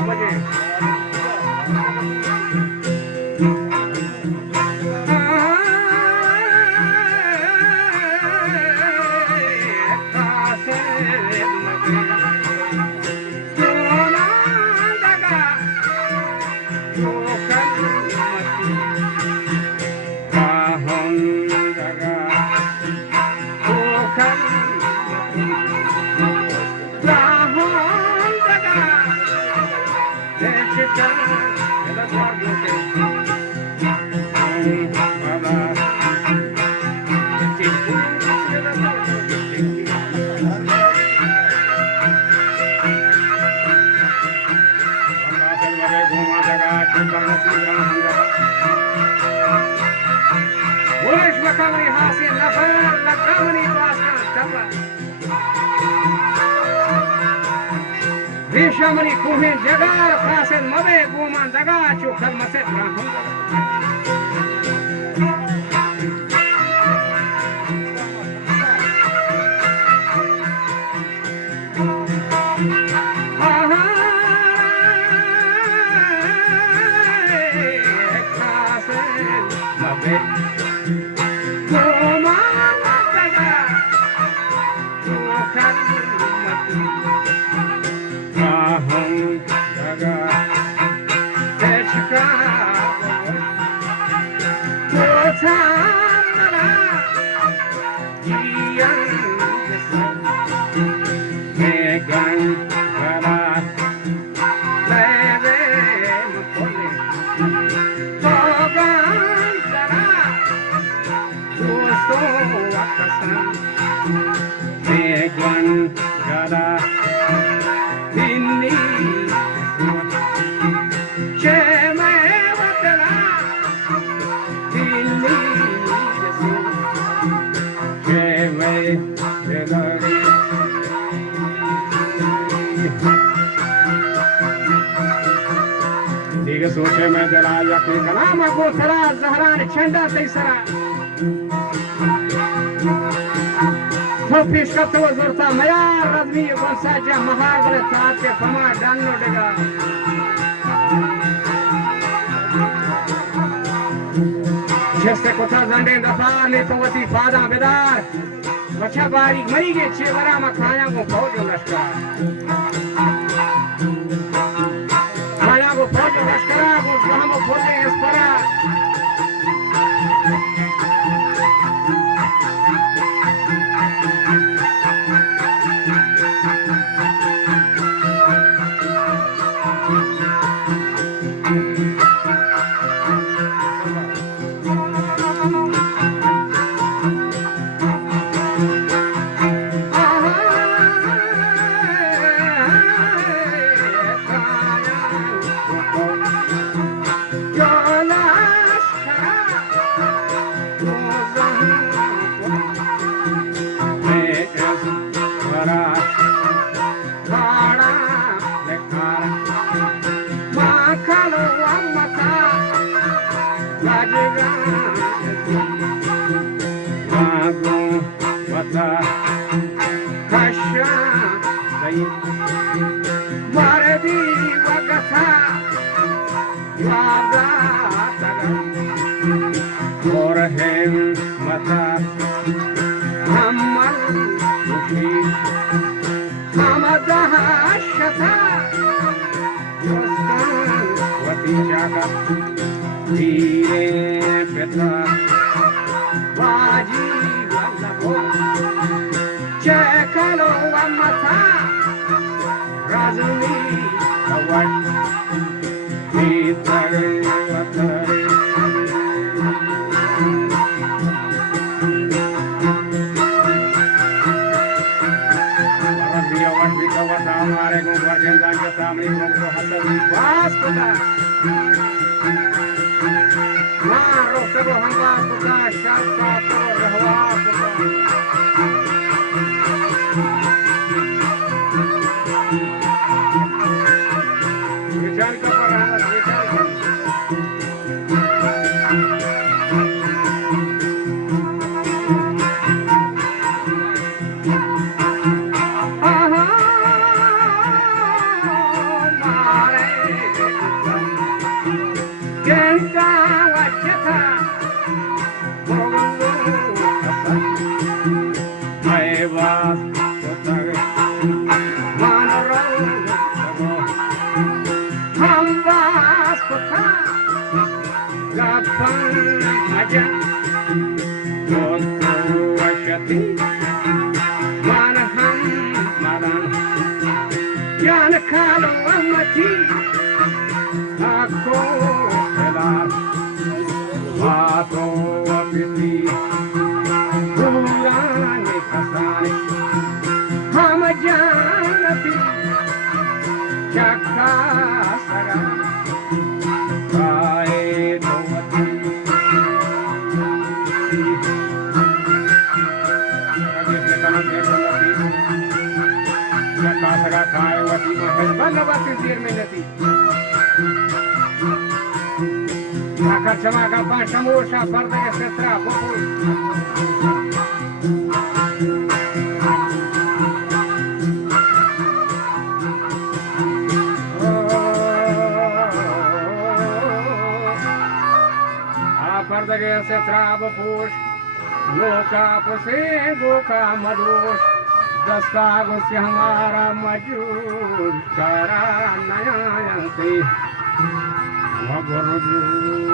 बजे Vishamani kuhin jagar fasen mabe guman jaga chukar mase brahman सोचे में जरा यकीन कलाम को सरा जहरान छंडा तेसरा Topis katı zorta mayar razmi gonsaca mahargale taate fama danno dega Cheste kota zande dafa ne to wati fada bedar Bacha bari mari ge chevara ma khaya ko faujo lashkar Khaya ko faujo lashkara ko zahamo phole espara वाच्यथा Aku telah atau apiti Purani kasari Hama janati Jakasara Kai tovati Jakasara kai wati Bhagavati dirmenati Kacamaga Pachamusha Parda Setra Popul Parda Setra Popul Loka Puse Goka Madush Dastago se Hamara Majur Kara Nayanti Waguru